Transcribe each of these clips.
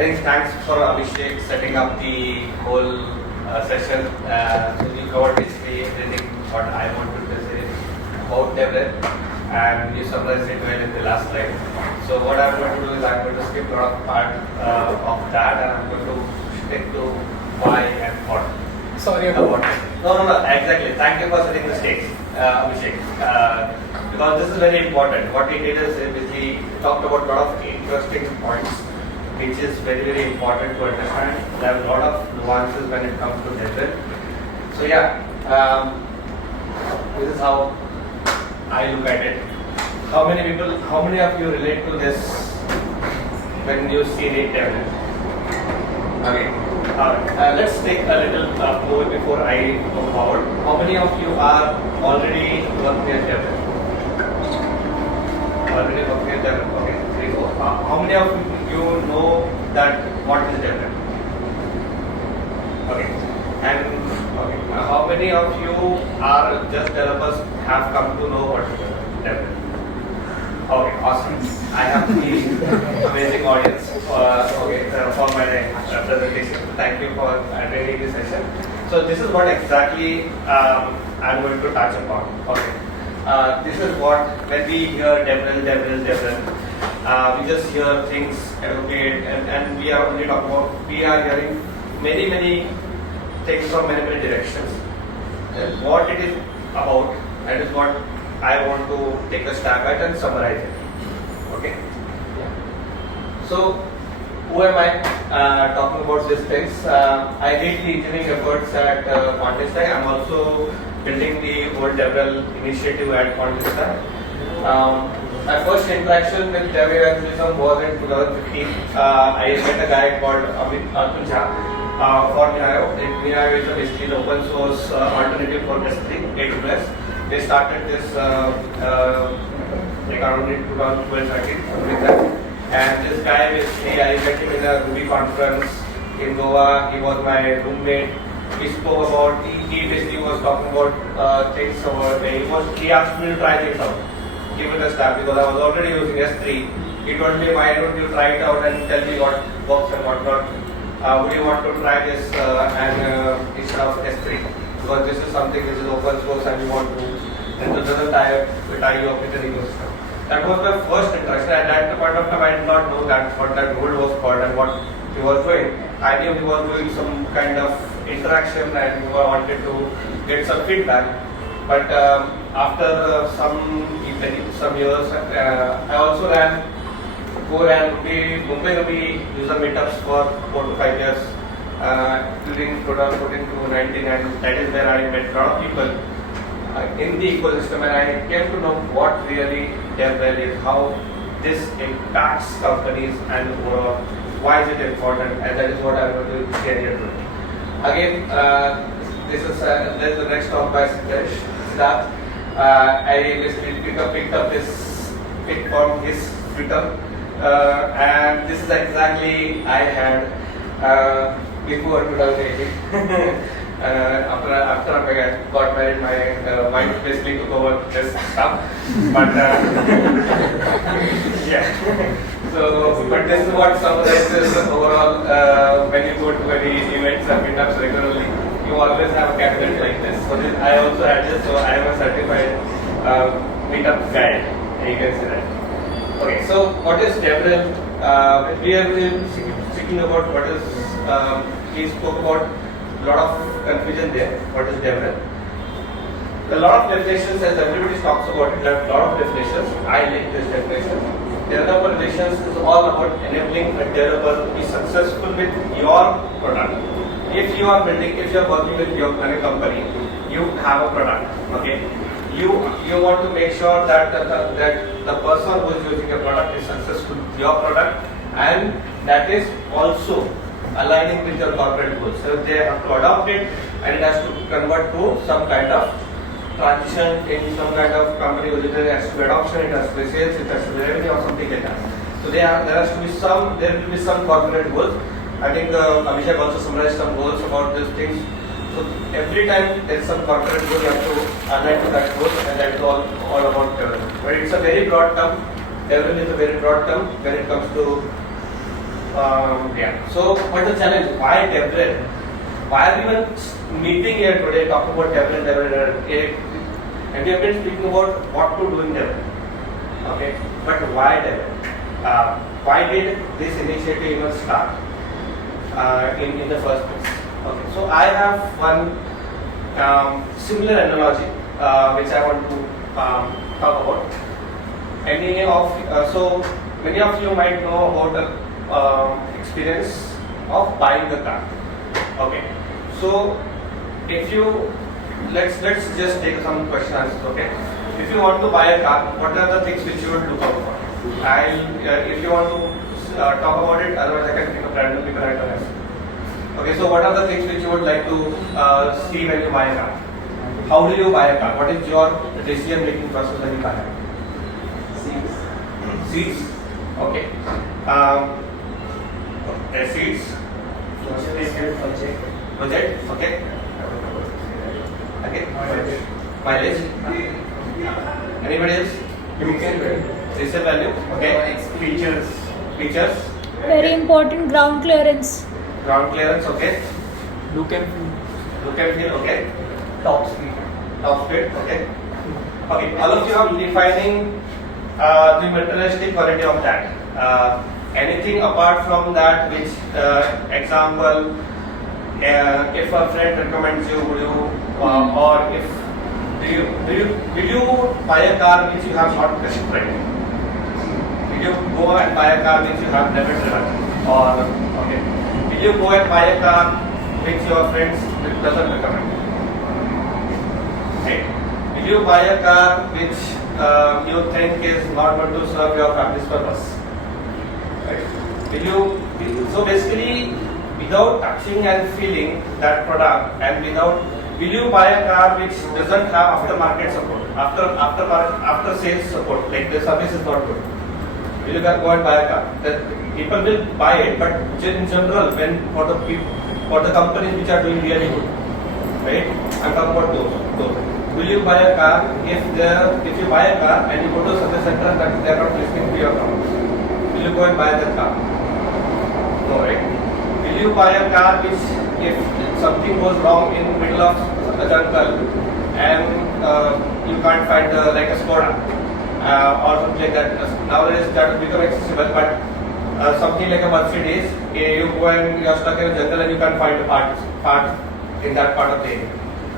think thanks for Abhishek setting up the whole session. So we covered basically everything what I wanted to say about DevRel, and you summarized it well in the last slide. So what I'm going to do is I'm going to skip a lot of part of that, and I'm going to stick to why and what. Sorry about what. No, exactly. Thank you for setting the stakes, Abhishek. Because this is very important. What we did is we talked about a lot of interesting points, which is very, very important to understand. There are a lot of nuances when it comes to DevRel. So yeah, this is how I look at it. How many of you relate to this when you see the DevRel? Okay. Let's take a little poll before I go forward. How many of you are already working at DevRel? Already working at DevRel. Okay, 3, 4. How many of you know that what is DevRel? Okay. And okay. How many of you are just developers have come to know what is DevRel? Okay, awesome. I have the amazing audience for my presentation. Thank you for attending this session. So this is what exactly I'm going to touch upon. Okay. This is what, when we hear DevRel, we just hear things educate, and we are only talking about, we are hearing many things from many directions. And what it is about, that is what I want to take a stab at and summarize it. Okay. Yeah. So, who am I talking about these things? I lead the engineering efforts at Quantistai. I'm also building the whole DevRel initiative at Quantistai. My first interaction with DevRel evangelism was in 2015. I met a guy called Atul Jha for Nihao. Nihao is basically the open source alternative for S3, AWS. They started this around in 2012-13 with that. And this guy, basically, I met him in a Ruby conference in Goa. He was my roommate. We spoke about, he basically was talking about things over, he asked me to try things out. Give it a stab because I was already using S3. He told me, why don't you try it out and tell me what works and what not. Would you want to try this instead of S3? Because this is something which is open source and you want to, and it doesn't tie you up with an ecosystem. That was my first interaction. At that point of time, I did not know that what that role was called and what he was doing. I knew he was doing some kind of interaction and he wanted to get some feedback. But after some years, I also ran Mumbai Ruby user meetups for 4 to 5 years. During 2014 to 2019, and that is where I met a lot of people in the ecosystem, and I came to know what really DevRel is, how this impacts companies, and overall why is it important, and that is what I'm going to share here today. Again, this is the next talk by Siddharth. I basically picked up this pic from his Twitter, and this is exactly I had before 2018. After I got married, my wife basically took over this stuff. But yeah. So, but this is what summarizes overall. When you go to any events and meetups regularly, you always have a cabinet like this. So this, I also had this. So I am a certified meetup guide. You can see that. Okay. So what is DevRel? We have been speaking about what is. He spoke about a lot of confusion there. What is DevRel? A lot of definitions, as everybody talks about it, there are a lot of definitions. I like this definition. Developer relations is all about enabling a developer to be successful with your product. If you are working with your company, you have a product. Okay, you want to make sure that the person who is using your product is successful with your product, and that is also aligning with your corporate goals. So they have to adopt it, and it has to convert to some kind of transition in some kind of company. Whether it has to be adoption, it has to be sales, it has to be revenue, or something like that. So there will be some corporate goals. I think Abhishek also summarized some goals about these things. So every time there is some corporate goal, you have to align to that goal, and that is all about development. But it's a very broad term. Development is a very broad term when it comes to Yeah. So, what's the challenge? Why DevRel? Why are we even meeting here today? Talking about DevRel. And we have been speaking about what to do in DevRel. Okay. But why DevRel? Why did this initiative even start in the first place? Okay. So I have one similar analogy which I want to talk about. So many of you might know about the experience of buying a car. Okay, so if you let's just take some question answers. Okay, if you want to buy a car, what are the things which you would look out for? If you want to talk about it, otherwise I can think of random people I can ask. Okay, so what are the things which you would like to see when you buy a car? How do you buy a car? What is your decision making process when you buy a car? Seats. Okay. Seats. Budget. Okay. Okay. Mileage. Anybody else? Resale value. Okay. Features. Very important, ground clearance. Ground clearance. Okay. Look and feel. Okay. top speed. Top speed. Okay. Okay. All of you are defining the materialistic quality of that. Anything apart from that, which example, if a friend recommends you, would you, or if will you buy a car which you have not test driven? Will you go and buy a car which you have never driven? Or okay, will you go and buy a car which your friends doesn't recommend? Okay. Will you buy a car which you think is not going to serve your family's purpose? Right? So basically, without touching and feeling that product, and will you buy a car which doesn't have aftermarket support, after sales support, like the service is not good? Will you go and buy a car? People will buy it, but in general, for the companies which are doing really good, right? I'm talking about those. Will you buy a car if you buy a car and you go to a service center and they are not listening to your comments? Will you go and buy that car? No, right? Will you buy a car which, if something goes wrong in the middle of a jungle and you can't find like a Skoda or something like that? Nowadays that will become accessible, but something like a Mercedes, you go and you're stuck in a jungle and you can't find a part in that part of the area.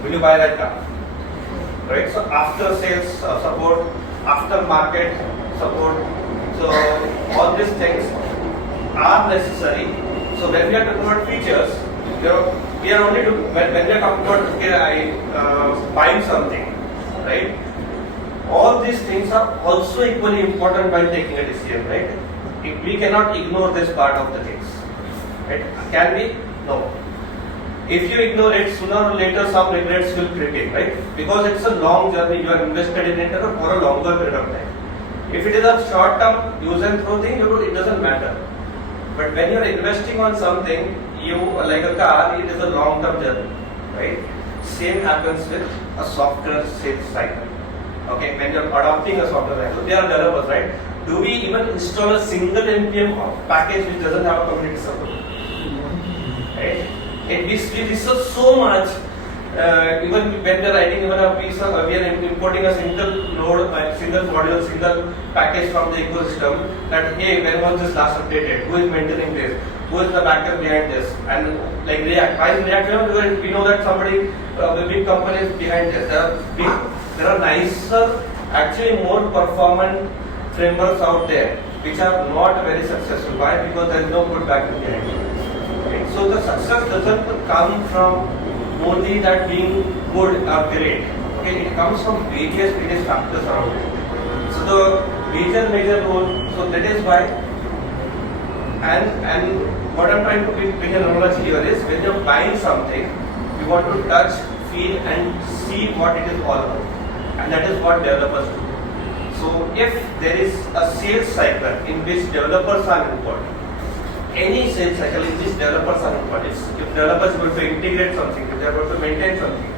Will you buy that car? Right, so after sales support, after market support, so all these things are necessary. So when we are talking about features, we are only when we are talking about buying something, right? All these things are also equally important while taking a decision, right? We cannot ignore this part of the things, right? Can we? No. If you ignore it, sooner or later some regrets will creep in, right? Because it's a long journey, you are invested in it for a longer period of time. If it is a short term use and throw thing, it doesn't matter. But when you are investing on something, like a car, it is a long term journey, right? Same happens with a software sales cycle. Okay, when you are adopting a software cycle, they are developers, right? Do we even install a single NPM package which doesn't have a community support? Right? We research so much, even when we are writing even a piece of, we are importing a single node, single module, single package from the ecosystem, that hey, when was this last updated? Who is maintaining this? Who is the backer behind this? And like React, why is React? Because we know that somebody, the big company is behind this. There are nicer, actually more performant frameworks out there which are not very successful. Why? Because there is no good backend behind it. So the success doesn't come from only that being good or great. Okay, it comes from various factors around it. So the major role. So that is why. And what I'm trying to bring an analogy here is, when you're buying something, you want to touch, feel, and see what it is all about, and that is what developers do. So if there is a sales cycle in which developers are involved, any sales cycle in which developers are involved, if developers are going to integrate something, if they are going to maintain something,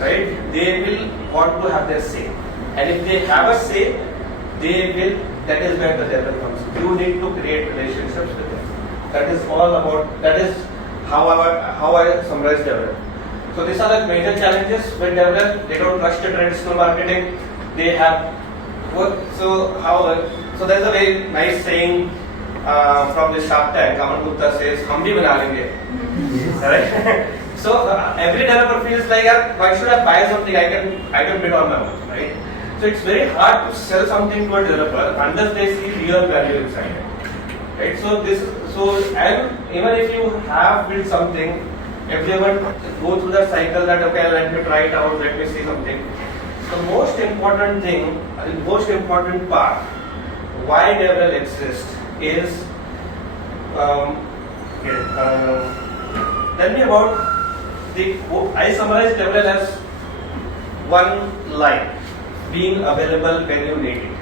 right, they will want to have their say. And if they have a say, that is where the development comes. You need to create relationships with them. That is all about. That is how I summarize DevRel. So these are the major challenges when DevRel. They don't trust the traditional marketing. They have work. So there's a very nice saying from the Shark Tank. Aman Gupta says, "Hum bhi bana lenge." Right? So every developer feels like, why should I buy something? I can bid on my own, right? So it's very hard to sell something to a developer unless they see real value inside it, right? And even if you have built something, everyone go through that cycle that okay, let me try it out, let me see something. The most important thing, the most important part, why DevRel exists is tell me about I summarize DevRel as one line: being available when you need it.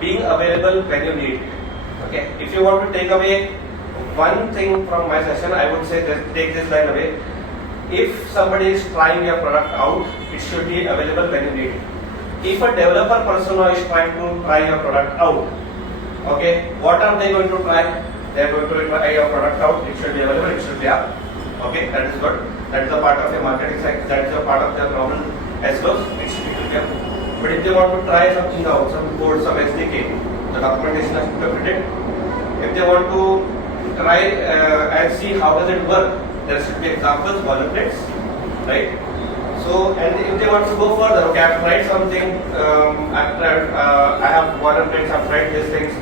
Being available when you need it. Okay. If you want to take away one thing from my session, I would say take this line away. If somebody is trying your product out, it should be available when you need it. If a developer persona is trying to try your product out, okay, what are they going to try? They are going to try your product out. It should be available. It should be up. Okay, that is good. That is a part of your marketing cycle. That is a part of their normal SLOs. It should be clear. But if they want to try something out, some code, some SDK, the documentation has to be updated. If they want to try and see how does it work, there should be examples, boilerplates, right? So, and if they want to go further, okay, I've tried something, I have boilerplates, I've tried these things,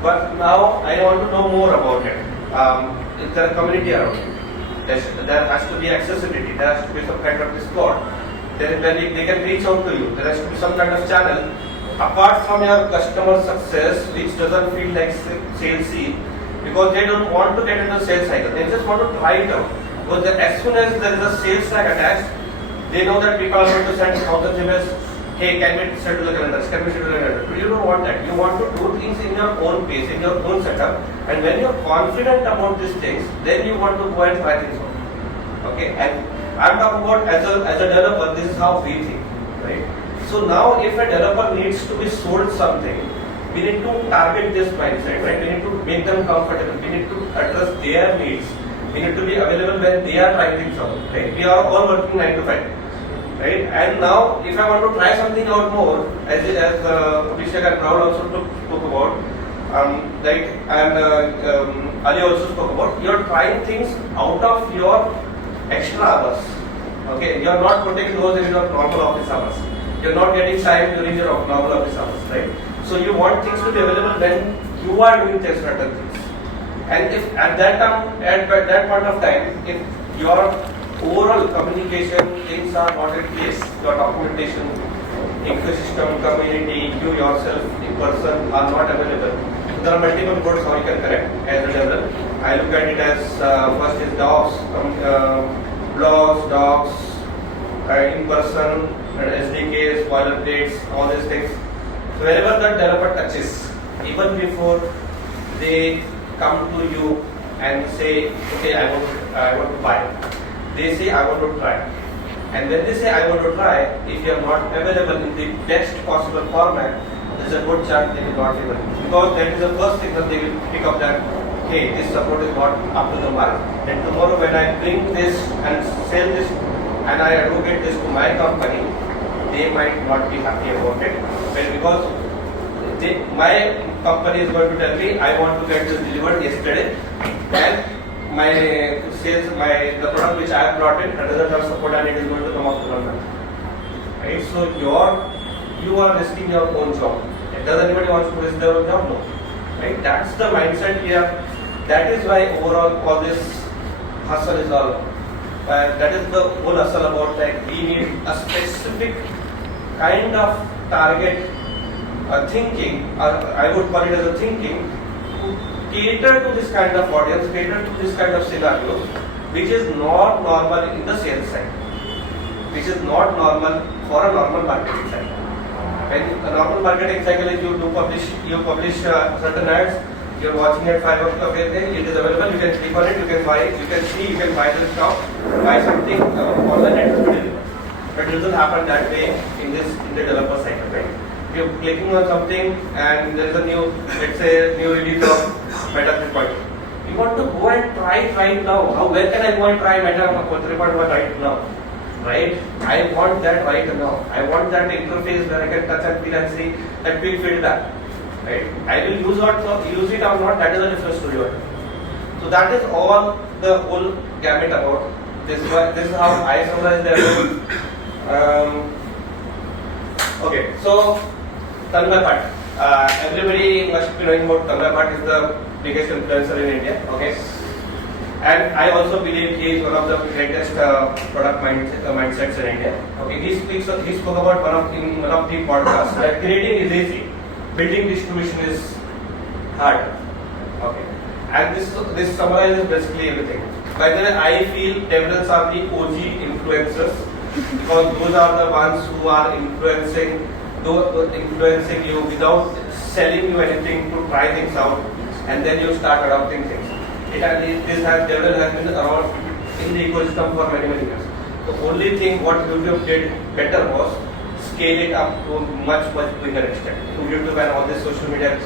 but now I want to know more about it. Is there a community around it? There has to be accessibility, there has to be some kind of Discord, they can reach out to you, there has to be some kind of channel. Apart from your customer success, which doesn't feel like salesy, because they don't want to get into the sales cycle, they just want to try it out. Because as soon as there is a sales tag attached, they know that people are going to send thousands of emails, hey, can we set to the calendars, can we schedule the calendar? But you don't want that. You want to do things in your own pace, in your own setup, and when you're confident about these things, then you want to go and try things out. Okay, and I'm talking about as a developer, this is how we think, right? So now if a developer needs to be sold something, we need to target this mindset, right? We need to make them comfortable, we need to address their needs, we need to be available when they are trying things out, right? We are all working 9 to 5. Right? And now, if I want to try something out more, as Abhishek and Rahul also spoke about, right, and Ali also spoke about, you are trying things out of your extra hours. Okay, you are not putting those in your normal office hours. You are not getting time during your normal office hours, right? So you want things to be available when you are doing certain things. And if at that point of time, if your overall communication things are not in place, your documentation, ecosystem, community, you yourself in person are not available. So there are multiple codes how you can correct as a developer. I look at it as first is docs, blogs, docs, in person, SDKs, boilerplates, all these things. So wherever the developer touches, even before they come to you and say, okay, I want to buy. They say, I want to try. And when they say, I want to try, if you are not available in the best possible format, there is a good chance they will not be able. Because that is the first thing that they will pick up that, hey, this support is not up to the mark. And tomorrow when I bring this and sell this and I advocate this to my company, they might not be happy about it. Well, because my company is going to tell me, I want to get this delivered yesterday. And the product which I have brought in, and doesn't have support and it is going to come after 1 month. Right? So you are risking your own job. Does anybody want to risk their own job? No. Right? That's the mindset here. That is why overall all this hustle is all. That is the whole hustle about like we need a specific kind of target thinking, or I would call it as a thinking, cater to this kind of audience, cater to this kind of scenarios, which is not normal in the sales side, which is not normal for a normal marketing cycle. When a normal marketing cycle is you publish certain ads, you are watching at 5 o'clock every day, it is available, you can click on it, you can buy it, you can see, you can buy the stock, buy something online and it will be delivered. But it doesn't happen that way in the developer cycle, right? You're clicking on something and there is a new, let's say, new release of Meta 3.0. You want to go and try it right now. Where can I go and try Meta 3.1 right now? Right? I want that right now. I want that interface where I can touch and feel and see that quick feedback. Right? I will use it or not, that is a different story. So that is all the whole gamut about this. This is how I summarize the okay, so Simplified. Everybody must be knowing about Simplified is the biggest influencer in India. Okay. And I also believe he is one of the greatest product mindsets in India. Okay, he spoke about in one of the podcasts that creating is easy, building distribution is hard. Okay, and this summarizes basically everything. By the way, I feel DevRels are the OG influencers because those are the ones who are influencing you without selling you anything to try things out, and then you start adopting things. DevRel has been around in the ecosystem for many years. The only thing what YouTube did better was scale it up to much bigger extent. YouTube and all this social media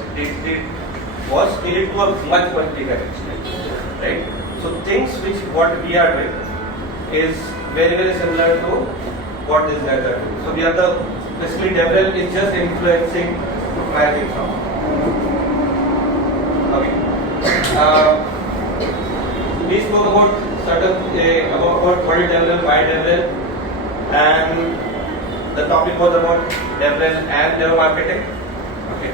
was scale it to a much bigger extent, right? So things which what we are doing is very similar to what these guys are doing. So we are basically DevRel is just influencing my things now. Okay. We spoke about about what is DevRel, why DevRel, and the topic was about DevRel and Dev marketing. Okay.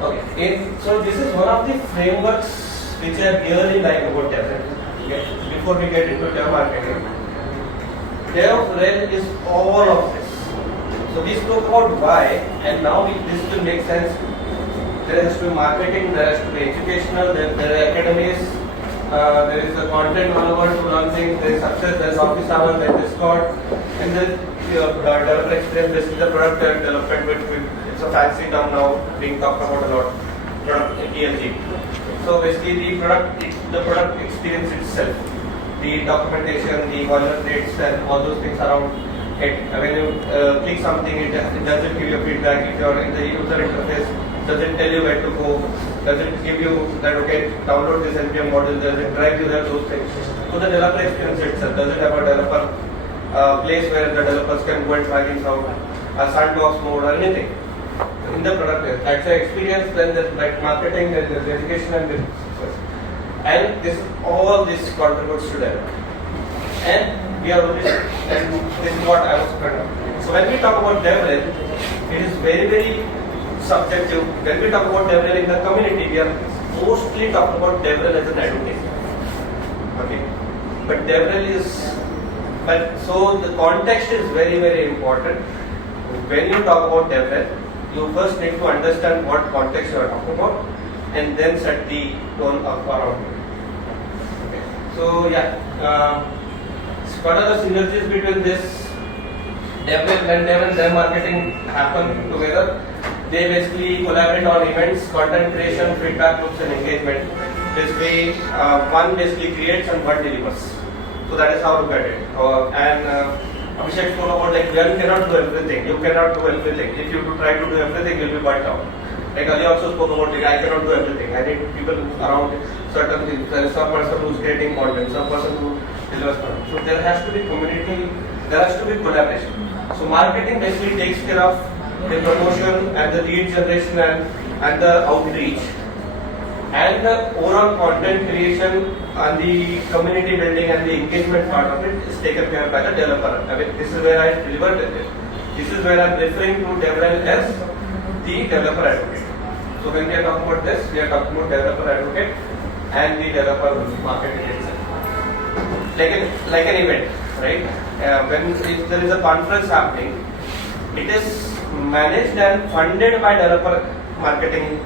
Okay. So this is one of the frameworks which I really like about DevRel. Okay. Before we get into Dev marketing, DevRel is all of this. So we spoke about why, and now this will make sense. There has to be marketing, there has to be educational, there are academies, there is the content all over to learn things, there is success, there is office hours, there is Discord, and then developer experience, basically the product development, it's a fancy term now being talked about a lot, product PLG. So basically the product experience itself, the documentation, the boilerplates and all those things around. When you click something, it doesn't give you feedback. If you're in the user interface, does it tell you where to go? Does it give you that okay, download this NPM model? Does it drive you there? Those things. So the developer experience itself, does it have a developer place where the developers can go and try things out, a sandbox mode or anything in the product? That's the experience. Then there's like marketing, then there's education and business success. And this contributes to that. And we are only, and this is what I was trying to. So when we talk about DevRel, it is very subjective. When we talk about DevRel in the community, we are mostly talking about DevRel as an advocate. Okay, but DevRel so the context is very important. When you talk about DevRel, you first need to understand what context you are talking about, and then set the tone of around it. Okay, so yeah. What are the synergies between this DevRel and Dev marketing happen together? They basically collaborate on events, content creation, feedback loops, and engagement. Basically, one basically creates and one delivers. So that is how to get it. Abhishek spoke about like you cannot do everything. You cannot do everything. If you try to do everything, you'll be burnt out. Like Ali also spoke about it. I cannot do everything. I need people around certain things. There is some person who's creating content, some person who delivers content. So there has to be community. There has to be collaboration. So marketing basically takes care of the promotion and the lead generation and the outreach, and the overall content creation and the community building and the engagement part of it is taken care of by the developer. I mean, this is where I delivered it. This is where I am referring to DevRel as the developer advocate. So when we are talking about this, we are talking about developer advocate and the developer marketing itself. Like an event, right? If there is a conference happening, it is managed and funded by developer marketing,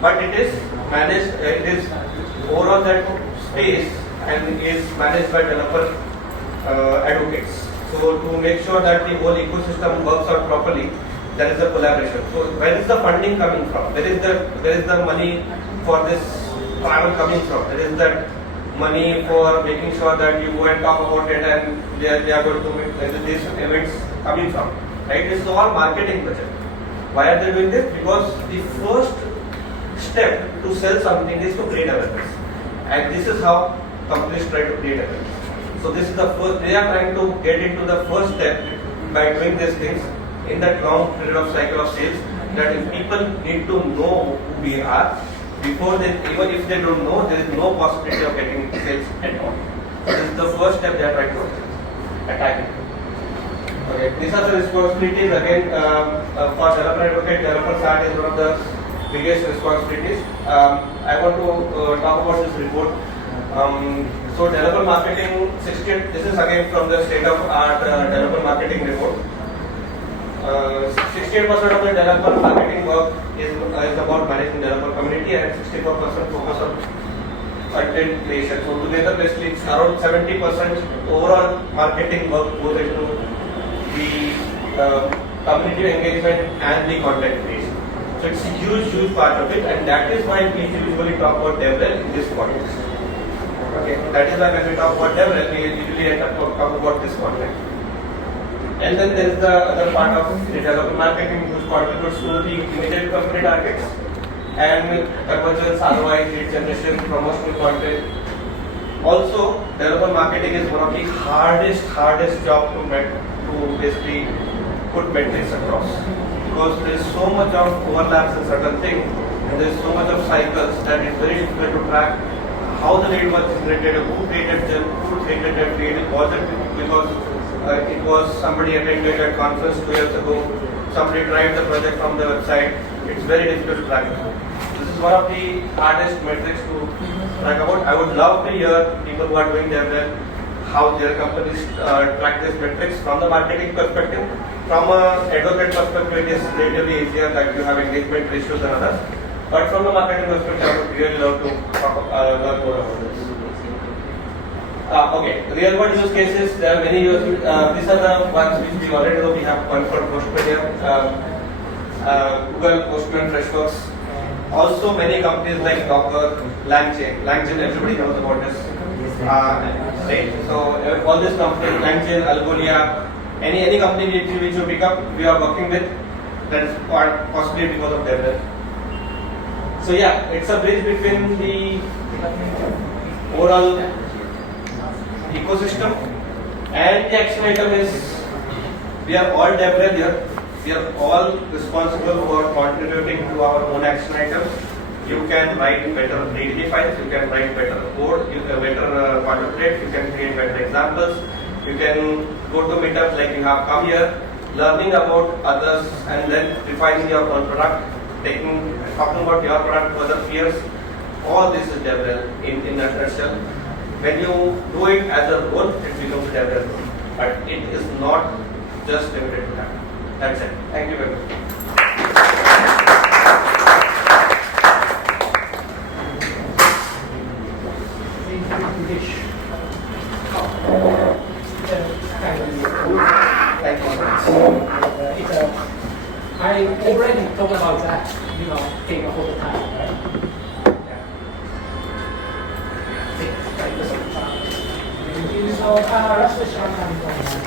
but it is managed, it is overall that space and is managed by developer advocates. So to make sure that the whole ecosystem works out properly, there is a collaboration. So where is the funding coming from? Where is the money for this travel coming from? There is that money for making sure that you go and talk about it, and they are going to make these events coming from. right? This is all marketing budget. Why are they doing this? Because the first step to sell something is to create awareness, and this is how companies try to create awareness. So this is the first. They are trying to get into the first step by doing these things in that long period of cycle of sales. That if people need to know who we are before they, even if they don't know, there is no possibility of getting sales at all. This is the first step they are trying to attack. Okay, these are the responsibilities again for developer advocate. Developer start is one of the biggest responsibilities. I want to talk about this report. So developer marketing 60. This is again from the state of art developer marketing report. 68% of the developer marketing work is about managing developer community, and 64% focus on content creation. So together, basically, it's around 70% overall marketing work goes into the community engagement and the content creation. So it's a huge part of it, and that is why we usually talk about DevRel in this context. Okay, that is why when we talk about DevRel, we usually end up talking about this context. And then there is the other part of the developer marketing, which contributes to the immediate company targets and conversions, ROI, lead generation, promotional content. Also, developer marketing is one of the hardest job to basically put metrics across, because there is so much of overlaps in certain things, and there is so much of cycles that it's very difficult to track how the lead was generated, who created that lead, was it because it was somebody attended a conference 2 years ago, somebody tried the project from the website. It's very difficult to track. This is one of the hardest metrics to track about. I would love to hear people who are doing DevRel, how their companies track these metrics from the marketing perspective. From an advocate perspective, it is relatively easier that you have engagement ratios and others. But from the marketing perspective, I would really love to learn more about this. Okay, real world use cases, there are many use. These are the ones which we already know. We have one for Postman here, Google, Postman, Freshworks. Also, many companies like Docker, LangChain, everybody knows about this. Right? So, all these companies, LangChain, Algolia, any company which you pick up, we are working with. That is possibly because of DevRel. So yeah, it's a bridge between the overall ecosystem and the action item is, we are all DevRel here. We are all responsible for contributing to our own action items. You can write better DDD files, you can write better code, you can better boilerplate, you can create better examples, you can go to meetups like you have come here, learning about others and then refining your own product, talking about your product to other peers. All this is DevRel in a nutshell. When you do it as a role, it becomes DevRel role. But it is not just limited to that. That's it. Thank you very much. I already talked about that, take a whole time, right? So, last question I'm coming from